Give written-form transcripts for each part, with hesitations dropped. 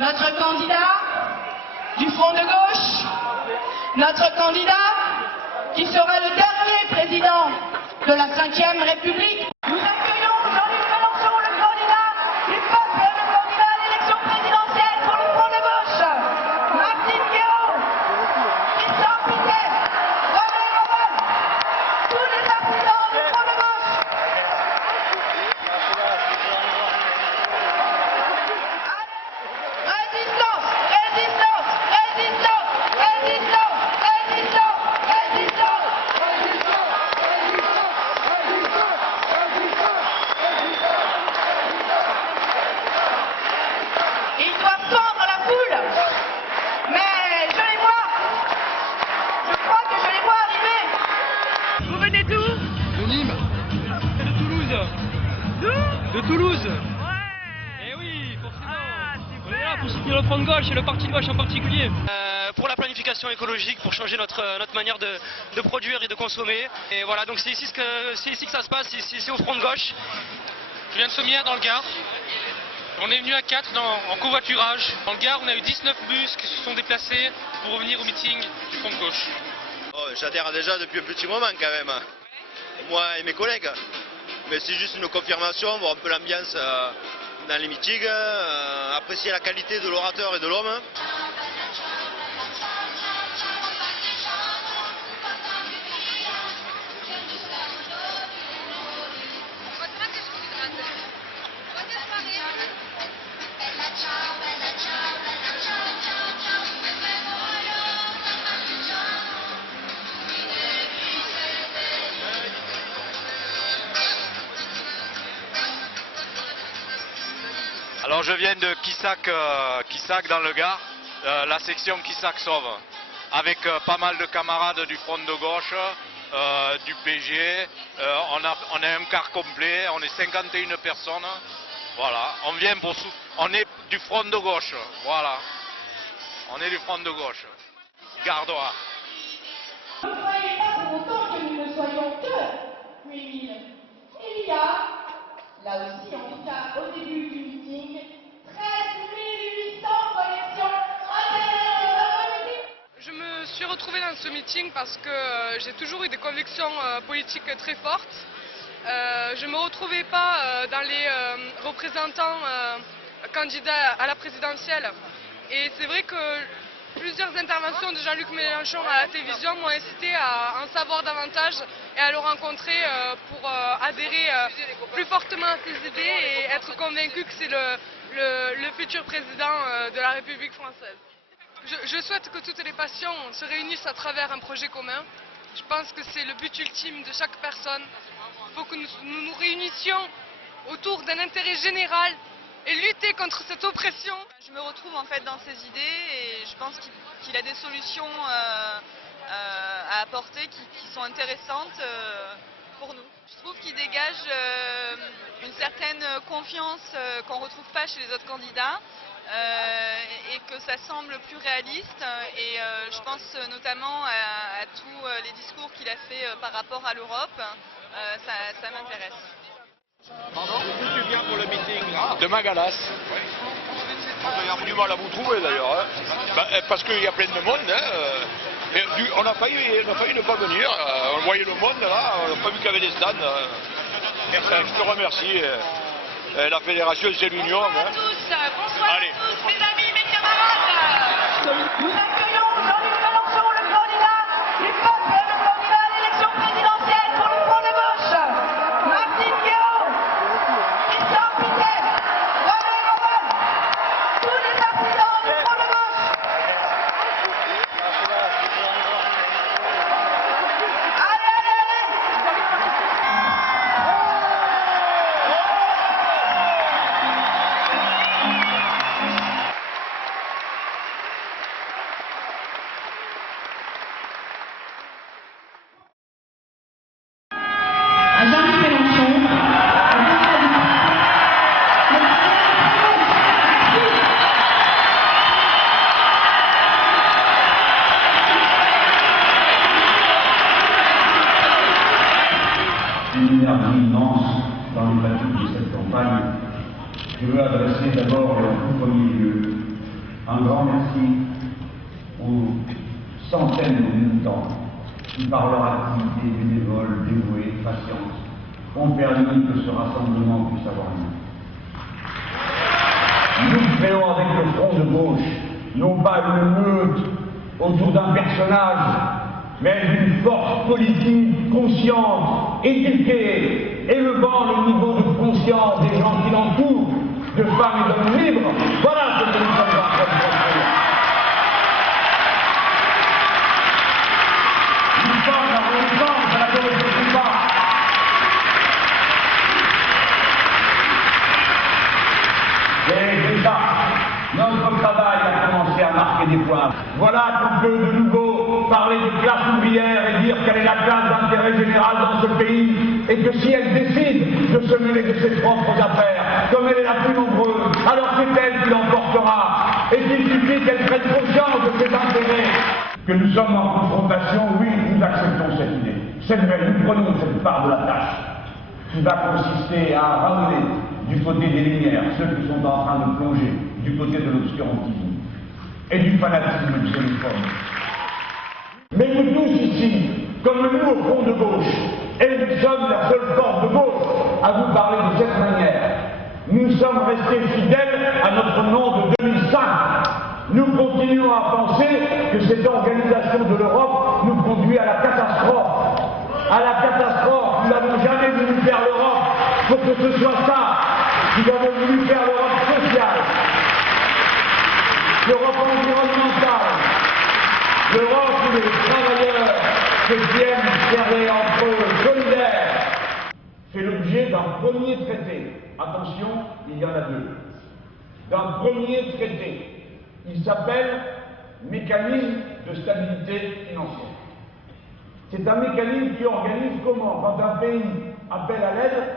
notre candidat du Front de gauche, notre candidat qui sera le dernier président de la Ve République. Nous accueillons Jean-Luc Mélenchon, le candidat du peuple, le candidat à l'élection présidentielle pour le Front de gauche, Martine Guéraud, Christophe Piquet, René Robin, tous les partisans du Front de gauche. Résistance, résistance, résistance, résistance, résistance, résistance. Ils doivent fendre la foule, mais je les vois. Je crois que je les vois arriver. Vous venez d'où? De Nîmes. De Toulouse. D'où? De Toulouse. Ouais. Eh oui, forcément. Ah, On est là super. pour soutenir le Front de gauche et le Parti de gauche en particulier. Pour la planification écologique, pour changer notre manière de produire et de consommer. Et voilà, donc c'est ici que ça se passe, c'est au Front de gauche. Je viens de Sommières dans le Gard. On est venu à 4 en covoiturage. Dans le Gard, on a eu 19 bus qui se sont déplacés pour revenir au meeting du Front de gauche. Oh, j'adhère déjà depuis un petit moment quand même, moi et mes collègues. Mais c'est juste une confirmation, voir un peu l'ambiance dans les meetings, apprécier la qualité de l'orateur et de l'homme. Alors je viens de Quissac dans le Gard, la section Quissac-Sauve, avec pas mal de camarades du Front de gauche, du PG, on a un quart complet, on est 51 personnes, voilà, on est du Front de gauche, voilà, on est du Front de gauche, gardois. Ne croyez pas pour autant que nous ne soyons que 8000. Il y a, là aussi en tout cas au début du meeting, 13 800 collections internet. Je me suis retrouvée dans ce meeting parce que j'ai toujours eu des convictions politiques très fortes. Je ne me retrouvais pas dans les représentants candidats à la présidentielle. Et c'est vrai que plusieurs interventions de Jean-Luc Mélenchon à la télévision m'ont incité à en savoir davantage et à le rencontrer pour adhérer plus fortement à ses idées et être convaincu que c'est le futur président de la République française. Je souhaite que toutes les passions se réunissent à travers un projet commun. Je pense que c'est le but ultime de chaque personne. Il faut que nous nous réunissions autour d'un intérêt général et lutter contre cette oppression. Je me retrouve en fait dans ses idées et je pense qu'il a des solutions à apporter qui sont intéressantes pour nous. Je trouve qu'il dégage une certaine confiance qu'on ne retrouve pas chez les autres candidats et que ça semble plus réaliste et je pense notamment à tous les discours qu'il a fait par rapport à l'Europe, ça m'intéresse. Pardon? Tu viens pour le meeting là? De Magalas. J'ai eu du mal à vous trouver d'ailleurs. Hein. Parce qu'il y a plein de monde, mais on a failli ne pas venir, on voyait le monde là, on n'a pas vu qu'il y avait des stands. Je te remercie, la fédération c'est l'union. Bonsoir à tous, bonsoir Allez. à tous, mes amis, mes camarades. Nous accueillons Jean-Luc Mélenchon, le candidat du peuple, le candidat à l'élection présidentielle pour le Front de gauche, Martine Guéraud, Christophe Piquet, René Robin, tous les partisans du Front de gauche. Allez, allez, allez. À Jean-Luc Mélenchon, une énergie immense dans les pratiques de cette campagne. Je veux adresser d'abord, en tout premier lieu, Un grand merci aux centaines de militants qui, par leur activité bénévole, dévouée, patiente, ont permis que ce rassemblement puisse avoir lieu. Nous créons avec le Front de gauche, non pas une meute autour d'un personnage, mais une force politique consciente, éduquée, élevant le niveau de conscience des gens qui l'entourent, de femmes et d'hommes libres. Voilà ce que nous sommes en train de construire. Nous sommes la renaissance à la gauche de combat. Et déjà, notre travail a commencé à marquer des points. Voilà qu'on peut de nouveau parler des classes ouvrières et dire quelle est la classe d'intérêt général dans ce pays, et que si elle décide de se mêler de ses propres affaires, comme elle est la plus nombreuse, alors c'est elle qui l'emportera, et qu'il suffit qu'elle prenne conscience de ses intérêts. Que nous sommes en confrontation, oui, nous acceptons cette idée. C'est vrai, nous prenons cette part de la tâche, qui va consister à ramener du côté des Lumières ceux qui sont en train de plonger du côté de l'obscurantisme et du fanatisme xénophobe. Mais nous tous ici, comme nous au Front de gauche, et nous sommes la seule force de gauche à vous parler de cette manière, nous sommes restés fidèles à notre nom de 2005. Nous continuons à penser que cette organisation de l'Europe nous conduit à la catastrophe. À la catastrophe, nous n'avons jamais voulu faire l'Europe pour que ce soit ça. Nous avons voulu faire l'Europe sociale, l'Europe environnementale, l'Europe où les travailleurs se tiennent serrés entre eux, solidaires. Fait l'objet d'un premier traité. Attention, il y en a deux. D'un premier traité. Il s'appelle Mécanisme de stabilité financière. C'est un mécanisme qui organise comment, quand un pays appelle à l'aide,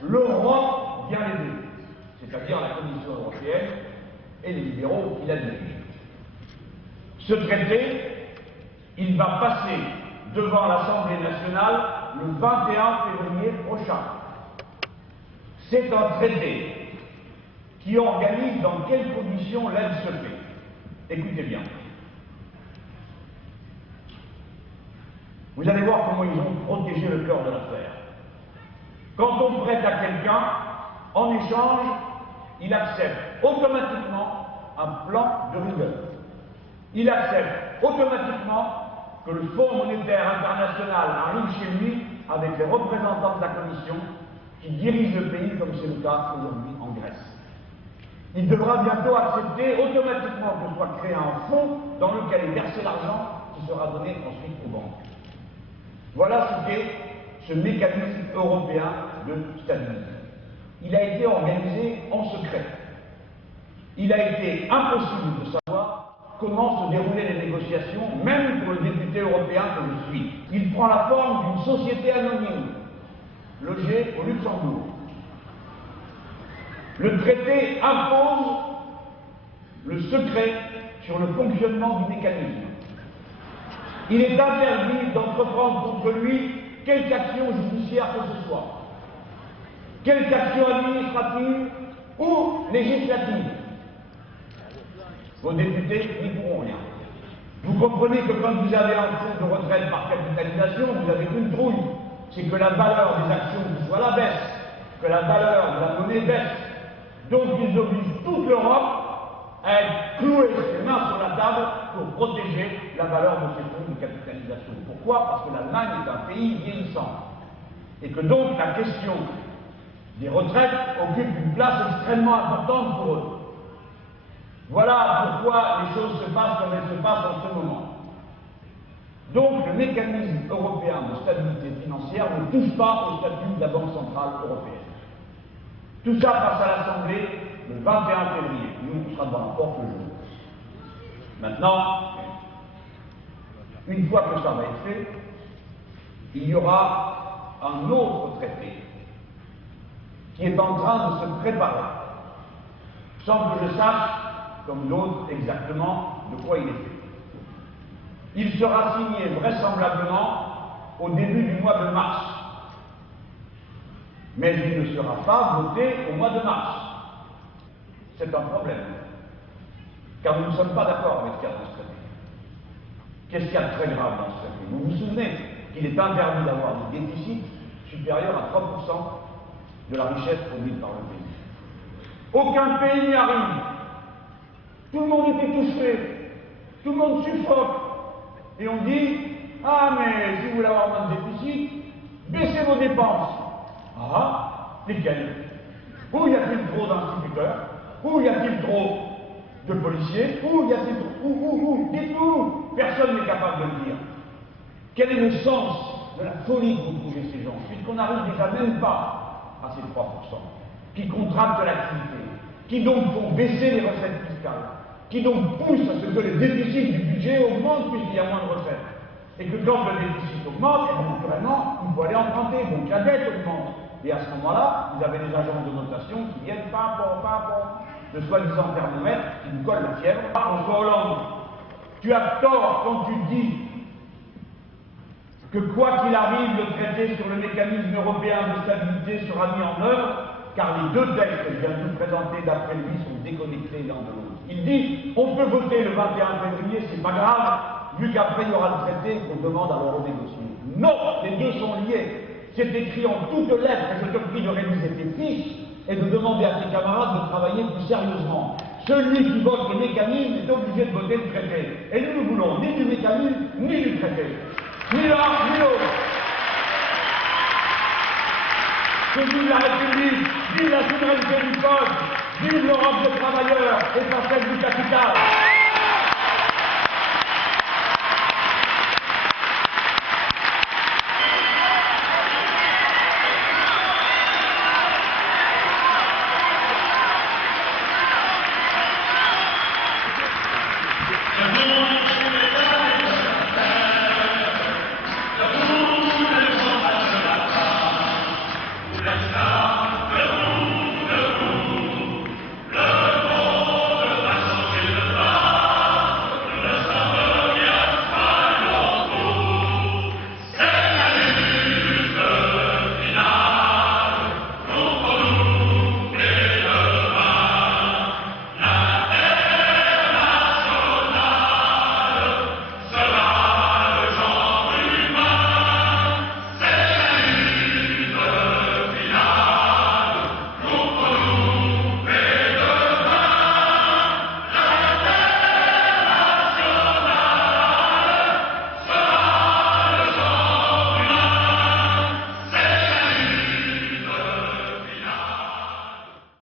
l'Europe vient l'aider, c'est-à-dire la Commission européenne et les libéraux qui la dirigent. Ce traité, il va passer devant l'Assemblée nationale le 21 février prochain. C'est un traité qui organise dans quelles conditions l'aide se fait. Écoutez bien. Vous allez voir comment ils ont protégé le cœur de l'affaire. Quand on prête à quelqu'un, en échange, il accepte automatiquement un plan de rigueur. Il accepte automatiquement que le Fonds monétaire international arrive chez lui avec les représentants de la Commission qui dirigent le pays, comme c'est le cas aujourd'hui en Grèce. Il devra bientôt accepter automatiquement que soit créé un fonds dans lequel est versé l'argent qui sera donné ensuite aux banques. Voilà ce qu'est ce mécanisme européen de stabilité. Il a été organisé en secret. Il a été impossible de savoir comment se déroulaient les négociations, même pour le député européen que je suis. Il prend la forme d'une société anonyme, logée au Luxembourg. Le traité impose le secret sur le fonctionnement du mécanisme. Il est interdit d'entreprendre contre lui quelque action judiciaire que ce soit, quelque action administrative ou législative. Vos députés n'y pourront rien. Vous comprenez que quand vous avez un fonds de retraite par capitalisation, vous avez une trouille. C'est que la valeur des actions vous soit la baisse, que la valeur de la monnaie baisse. Donc ils obligent toute l'Europe à être clouée ses mains sur la table pour protéger la valeur de ces fonds de capitalisation. Pourquoi? Parce que l'Allemagne est un pays vieillissant. Et que donc la question des retraites occupe une place extrêmement importante pour eux. Voilà pourquoi les choses se passent comme elles se passent en ce moment. Donc le mécanisme européen de stabilité financière ne touche pas au statut de la Banque centrale européenne. Tout ça passe à l'Assemblée le 21 février. Nous, on sera devant la porte le jour. Maintenant, une fois que ça va être fait, il y aura un autre traité qui est en train de se préparer, sans que je sache, comme d'autres, exactement de quoi il est fait. Il sera signé vraisemblablement au début du mois de mars. Mais il ne sera pas voté au mois de mars. C'est un problème. car nous ne sommes pas d'accord avec ce qu'il y a dans ce traité. Qu'est-ce qu'il y a de très grave dans ce traité? Vous vous souvenez qu'il est interdit d'avoir des déficits supérieurs à 3% de la richesse produite par le pays. Aucun pays n'y arrive. Tout le monde est étouffé. Tout le monde suffoque. Et on dit, ah mais si vous voulez avoir moins de déficit, baissez vos dépenses. Ah, lesquelles? Où y a-t-il trop d'instituteurs? Où y a-t-il trop de policiers? Où y a-t-il trop? Où? Dites-nous. Personne n'est capable de le dire. Quel est le sens de la folie que vous trouvez ces gens, puisqu'on n'arrive déjà même pas à ces 3%, qui contractent l'activité, qui donc font baisser les recettes fiscales, qui donc poussent à ce que le déficit du budget augmente puisqu'il y a moins de recettes. Et que quand le déficit augmente, naturellement, il faut aller emprunter, donc la dette augmente. Et à ce moment-là, vous avez des agences de notation qui viennent de soi-disant thermomètres qui nous collent la fièvre. François Hollande, tu as tort quand tu dis que quoi qu'il arrive, le traité sur le mécanisme européen de stabilité sera mis en œuvre, car les deux textes que je viens de vous présenter d'après lui sont déconnectés l'un de l'autre. Il dit, on peut voter le 21 février, c'est pas grave, vu qu'après il y aura le traité qu'on demande à le renégocier. Non, les deux sont liés. C'est écrit en toutes lettres, et je te prie de réviser tes fiches et de demander à tes camarades de travailler plus sérieusement. Celui qui vote le mécanisme est obligé de voter le traité. Et nous ne voulons ni du mécanisme, ni du traité. Ni l'un, ni l'autre. Que vive la République, vive la souveraineté du peuple, vive l'Europe des travailleurs et pas celle du capital.